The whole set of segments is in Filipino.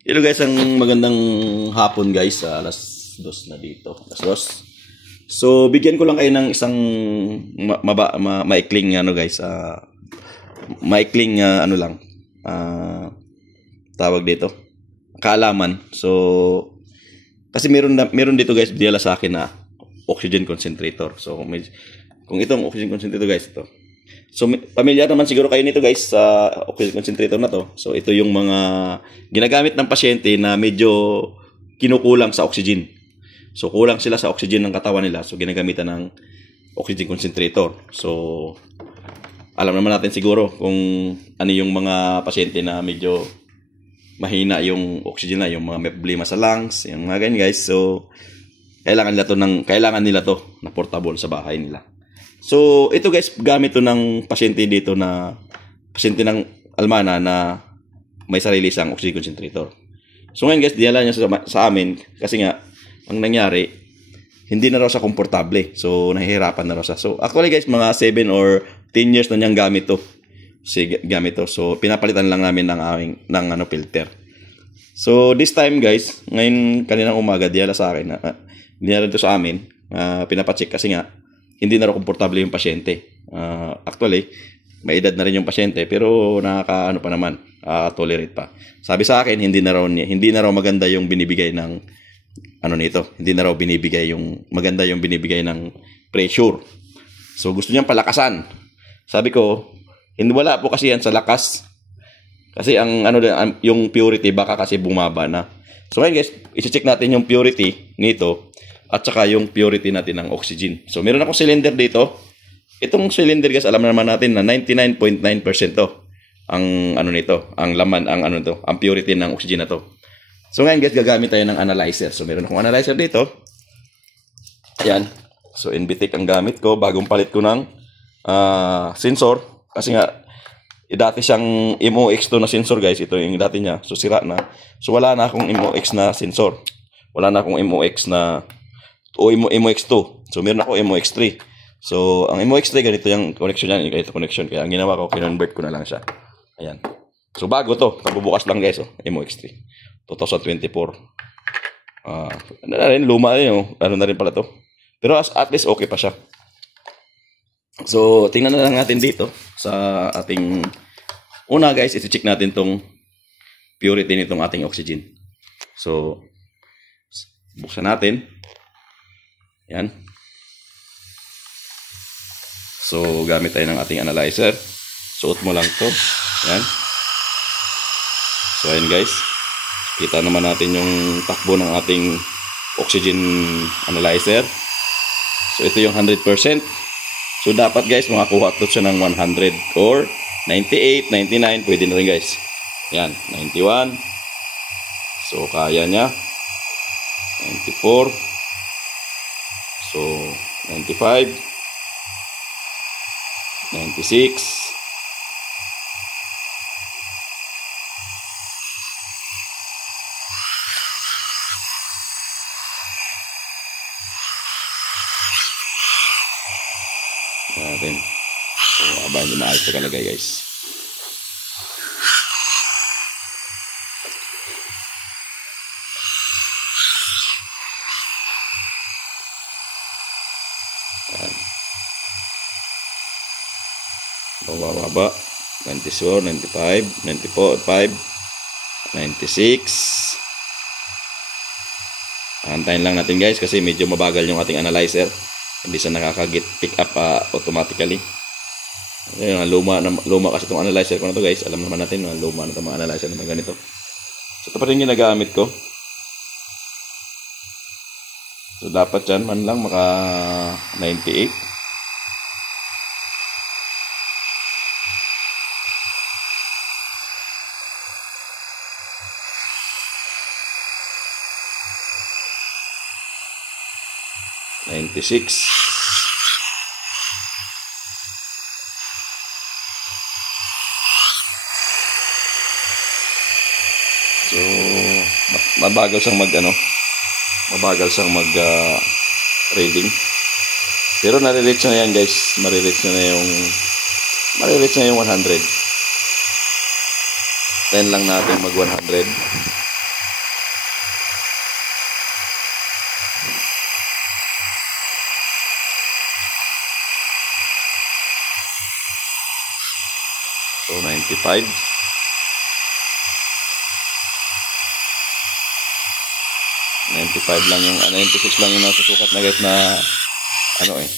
Hello guys, ang magandang hapon guys. Alas 2 na dito. Alas 2. So, bigyan ko lang kayo ng isang maikling ano guys. Maikling ano lang. Tawag dito. Kaalaman. So, kasi meron dito guys, dinala sa akin na oxygen concentrator. So, kung itong oxygen concentrator guys, ito. So, pamilyar naman siguro kayo nito guys sa oxygen concentrator na to. So, ito yung mga ginagamit ng pasyente na medyo kinukulang sa oxygen. So, kulang sila sa oxygen ng katawan nila. So, ginagamitan ng oxygen concentrator. So, alam naman natin siguro kung ano yung mga pasyente na medyo mahina yung oxygen na, yung mga may problema sa lungs, yung mga ganyan guys. So, kailangan nila to na portable sa bahay nila. So, ito guys, gamit to ng pasyente dito na pasyente ng Almana na may sarili siyang oxygen concentrator. So, ngayon guys, dinala niya sa amin kasi nga, ang nangyari, hindi na raw siya komportable. So, nahihirapan na raw siya. So, actually guys, mga 7 or 10 years na niyang gamit to. So, pinapalitan lang namin ng filter. So, this time guys, ngayon kaninang umaga, dinala sa akin, dinala to sa amin, pinapacheck kasi nga, hindi na raw komportable yung pasyente. Actually, may edad na rin yung pasyente pero nakakaano pa naman, tolerate pa. Sabi sa akin, hindi na raw maganda yung binibigay ng nito. Hindi na raw maganda yung binibigay ng pressure. So gusto niyang palakasan. Sabi ko, hindi wala po kasi yan sa lakas. Kasi yung purity baka kasi bumaba na. So ngayon guys, i-check natin yung purity nito. At saka yung purity natin ng oxygen. So, meron akong cylinder dito. Itong cylinder guys, alam naman natin na 99.9% to. Ang nito, ang laman, ang purity ng oxygen na to. So, ngayon guys, gagamit tayo ng analyzer. So, meron akong analyzer dito. Ayan. So, Invitek ang gamit ko. Bagong palit ko ng sensor. Kasi nga, dati siyang MOX2 na sensor guys. Ito yung dati niya. So, sira na. So, wala na akong MOX na sensor. Wala na akong MOX na o MOX2. So, meron ako MOX3. So, ang MOX3, ganito yung connection yan. Ganito connection. Kaya, ang ginawa ko, kinonvert ko na lang siya. Ayan. So, bago to. Kabubukas lang guys. MOX3. 2024. Luma rin. Ano na rin pala to. Pero at least okay pa siya. So, tingnan na lang natin dito sa ating una guys, isi-check natin tong purity nitong ating oxygen. So, buksan natin. Yan. So, gamit tayo ng ating analyzer. Suot mo lang to. Yan. So, ayan guys. Kita naman natin yung takbo ng ating oxygen analyzer. So, ito yung 100%. So, dapat guys, makakuha ito siya ng 100 or 98, 99. Pwede na rin guys. Yan. 91. So, kaya niya. 94. So, 95, 96, natin. So, abangan nyo na ayos na kalagay guys. Baba, 94, 95, 94, 5, 96. Antayin lang natin guys kasi medyo mabagal yung ating analyzer. Hindi siya pick up automatically. Ayun, luma kasi itong analyzer ko na to guys. Alam naman natin na luma na itong mga analyzer na ganito. So ito pa rin yung ginagamit ko. So dapat yan man lang maka 98. So, mabagal siyang reading. Pero nare-reach na yan guys. Marireach na yung 100. 10 lang natin mag 100. 95. 95 lang yung 96 lang yung nasa sukat na guys na ano eh.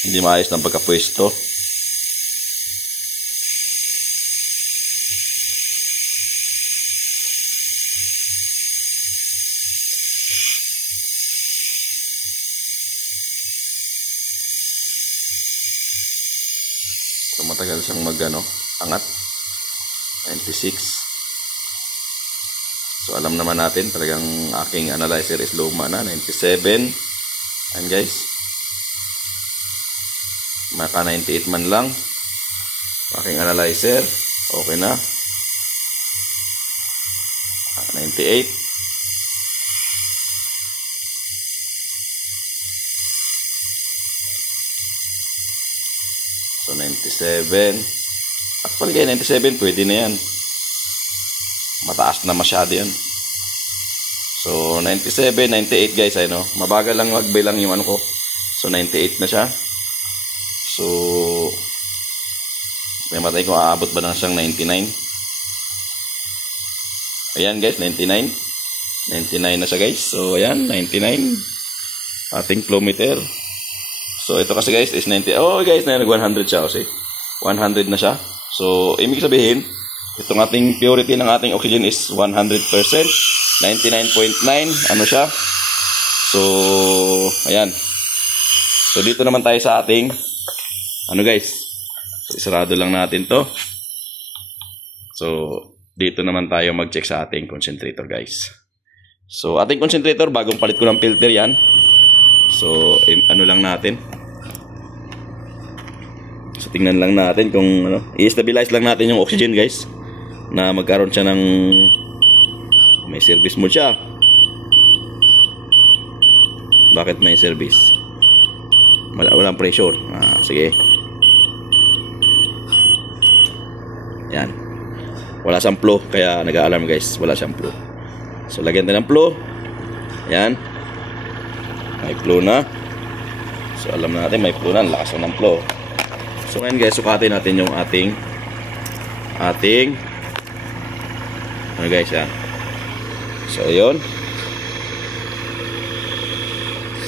Hindi maayos ng pagkapwesto. So matagal siyang angat. 96. So alam naman natin talagang aking analyzer is luma na. 97. And guys, maka 98 man lang aking analyzer, okay na. 98. So 97. Actually kaya 97 pwede na yan, mataas na masyado yan. So 97, 98 guys, mabagal lang magbilang yung ko. So 98 na siya. So may matay kung aabot ba na siyang 99. Ayan guys, 99 na siya guys. So ayan, 99 ating flow meter. So ito kasi guys is 90. Oh guys, nag 100 siya kasi. 100 na siya. So ibig sabihin, itong ating purity ng ating oxygen is 100%. 99.9 ano siya. So ayan. So dito naman tayo sa ating guys. So isarado lang natin 'to. So dito naman tayo mag-check sa ating concentrator guys. So ating concentrator, bagong palit ko ng filter yan. So lang natin. So tingnan lang natin kung i-stabilize lang natin yung oxygen guys, na magkaroon siya ng may service mode siya. Bakit may service? Walang pressure. Sige. Yan. Wala siyang flow kaya nag-a-alarm guys. Wala siyang flow. So lagyan natin ng flow. Yan. May flow na. So alam natin may flow na. Lakas na ng flow. So ngayon guys, sukatin natin yung ating guys yan. So yun.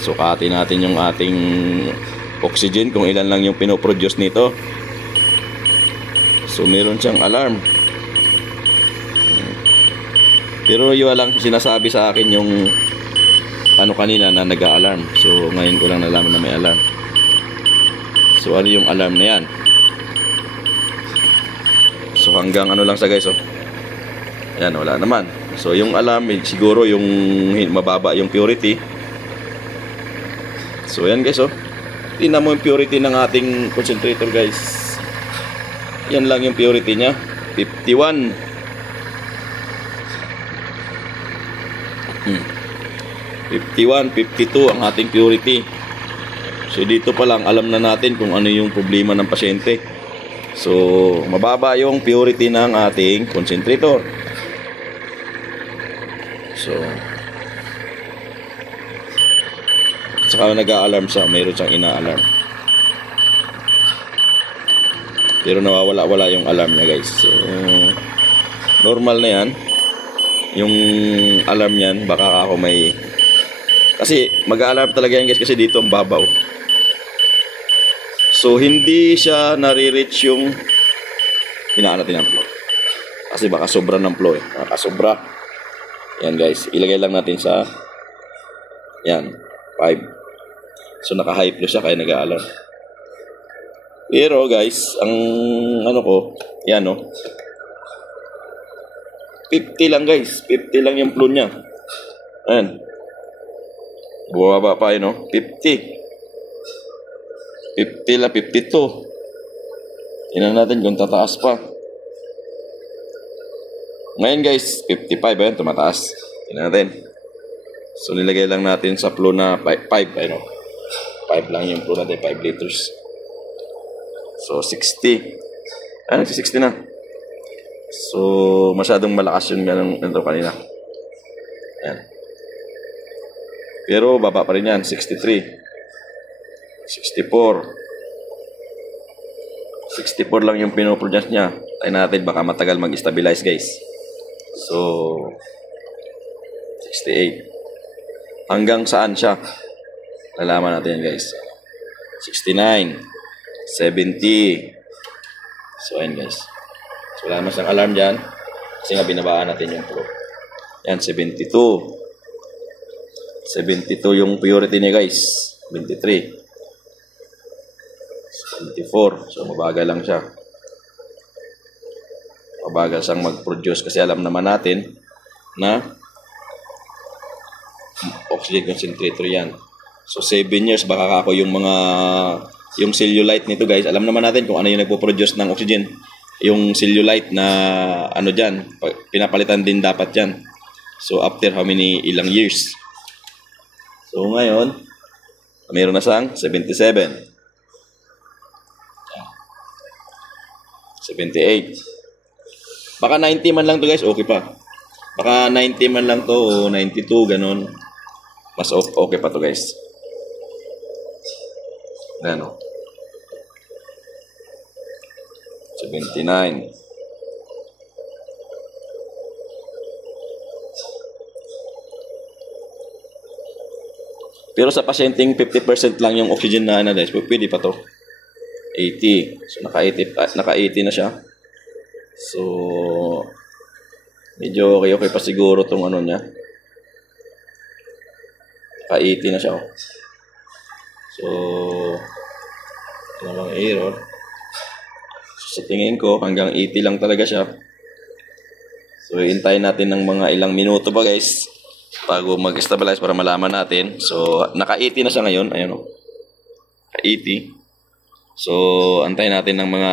Sukatin natin yung ating oxygen kung ilan lang yung pinoproduce nito. So meron siyang alarm. Pero yun lang sinasabi sa akin yung kanina na nag-a-alarm. So ngayon ko lang nalaman na may alarm. So ano yung alarm na yan? So hanggang lang sa guys, Yan, wala naman. So yung alarm siguro yung mababa yung purity. So yan guys, tingnan mo yung purity ng ating concentrator guys. Yan lang yung purity niya, 51. 51, 52 ang ating purity. So dito pa lang alam na natin kung ano yung problema ng pasyente. So mababa yung purity ng ating concentrator. So saka nag-a-alarm siya, mayroon siyang ina-alarm. Pero nawawala-wala yung alarm niya guys. So normal na yan. Yung alarm niyan, baka ako may, kasi mag-a-alarm talaga yan guys kasi dito ang babaw. So hindi siya nare-reach yung hinaan natin ng flow. Kasi baka sobra ng flow baka sobra. Yan guys, ilagay lang natin sa yan, 5. So naka-high flow siya kaya nag-a-alarm. Pero guys, ang ko, yan 50 lang guys, 50 lang yung flow niya. Ayan. Bumaba pa yun 50. 50 lang, 52. Tingnan natin kung tataas pa. Ngayon guys, 55 ayun, tumataas. Tingnan natin. So nilagay lang natin sa flow na 5 ayun 5 lang yung flow natin, 5 liters. So 60. Ayun, 60 na. So masyadong malakas yung ganito kanina. Ayan. Pero baba pa rin yan, 63. 64. 64 lang yung pinoproduce niya. Tayo natin, baka matagal mag-stabilize guys. So, 68. Hanggang saan siya? Lalaman natin yan guys. 69. 70. So, ayan guys. So, wala naman siyang alarm dyan. Kasi nga binabaan natin yung pro. Yan, 72. 72 yung purity niya guys. 73. 74. So, mabagal lang siya. Mabagal siyang mag-produce kasi alam naman natin na oxygen concentrator yan. So, 7 years baka ako yung cellulite nito guys. Alam naman natin kung ano yung nagpo-produce ng oxygen. Yung cellulite na ano dyan, pinapalitan din dapat yan. So, after how many ilang years. So, ngayon, mayroon na siyang 77. 78. Baka 90 man lang to guys, okay pa. Baka 90 man lang to o 92, ganun. Mas okay pa to guys. Ano? 79. Pero sa pasyenteng 50% lang yung oxygen na guys, pwede pa to. 80. So naka-80 na siya. So medyo okay pa siguro tong ano niya. Naka-80 na siya. So ano lang error. So, sa tingin ko hanggang 80 lang talaga siya. So hintayin natin ng mga ilang minuto ba guys bago mag-stabilize para malaman natin. So naka-80 na siya ngayon. Ayun oh. Naka-80. So, antayin natin ng mga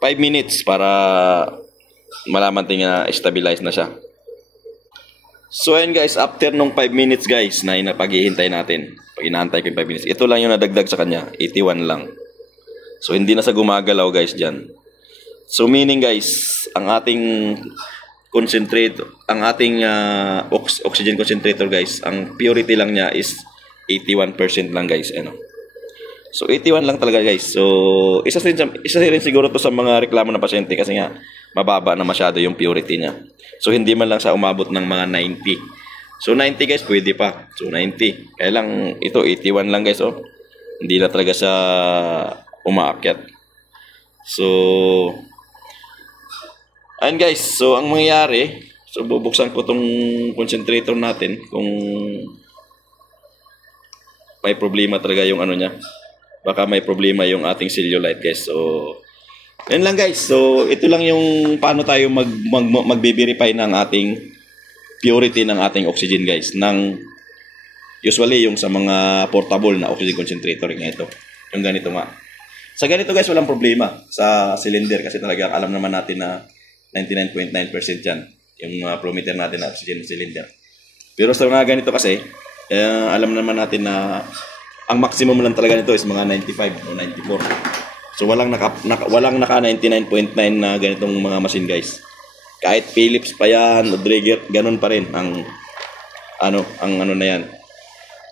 5 minutes para malaman natin na stabilize na siya. So, ayun guys, after nung 5 minutes guys na paghihintay natin, pag inaantay ko yung 5 minutes, ito lang yung nadagdag sa kanya, 81 lang. So, hindi na sa gumagalaw guys dyan. So, meaning guys, ang ating concentrator, ang ating oxygen concentrator guys, ang purity lang niya is 81% lang guys, ano. So 81 lang talaga guys. So isa rin siguro to sa mga reklamo ng pasyente kasi nga mababa na masyado yung purity niya. So hindi man lang sa umabot ng mga 90. So 90 guys pwede pa. So 90. Kaya lang ito 81 lang guys oh. Hindi na talaga sa umaakyat. So ayun guys. So ang mangyayari, so bubuksan ko tong concentrator natin kung may problema talaga yung ano niya. Baka may problema yung ating cellulite guys. So, yun lang guys. So, ito lang yung paano tayo magbe-verify ng ating purity ng ating oxygen guys. Usually yung sa mga portable na oxygen concentrator nga ito. Yung ganito nga. Sa ganito guys, walang problema sa cylinder kasi talaga alam naman natin na 99.9% yan. Yung flow meter natin na oxygen cylinder. Pero sa mga ganito kasi, alam naman natin na ang maximum lang talaga nito is mga 95 o 94. So walang naka 99.9 na ganitong mga machine guys. Kahit Philips pa yan, Draeger, ganun pa rin ang ano na yan.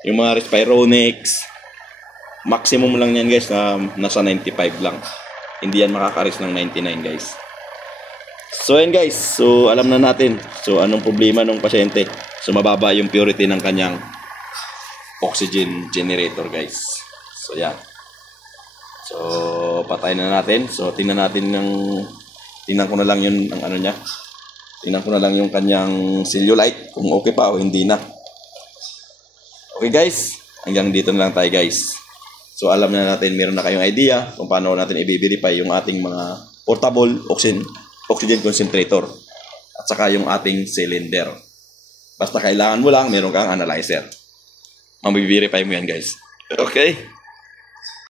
Yung mga Respironics, maximum lang yan guys na nasa 95 lang. Hindi yan makaka-reach ng 99 guys. So yan guys, so alam na natin. So anong problema ng pasyente? So mababa yung purity ng kanyang oxygen generator guys. So yan. So patay na natin. So tingnan ko na lang yun ang ano niya. Tingnan ko na lang yung kanyang cellulite kung okay pa o hindi na. Okay guys, hanggang dito na lang tayo guys. So alam na natin, meron na kayong idea kung paano natin i-verify yung ating mga portable oxygen concentrator at saka yung ating cylinder. Basta kailangan mo lang meron kang analyzer. Mabiverify mo yan guys. Okay?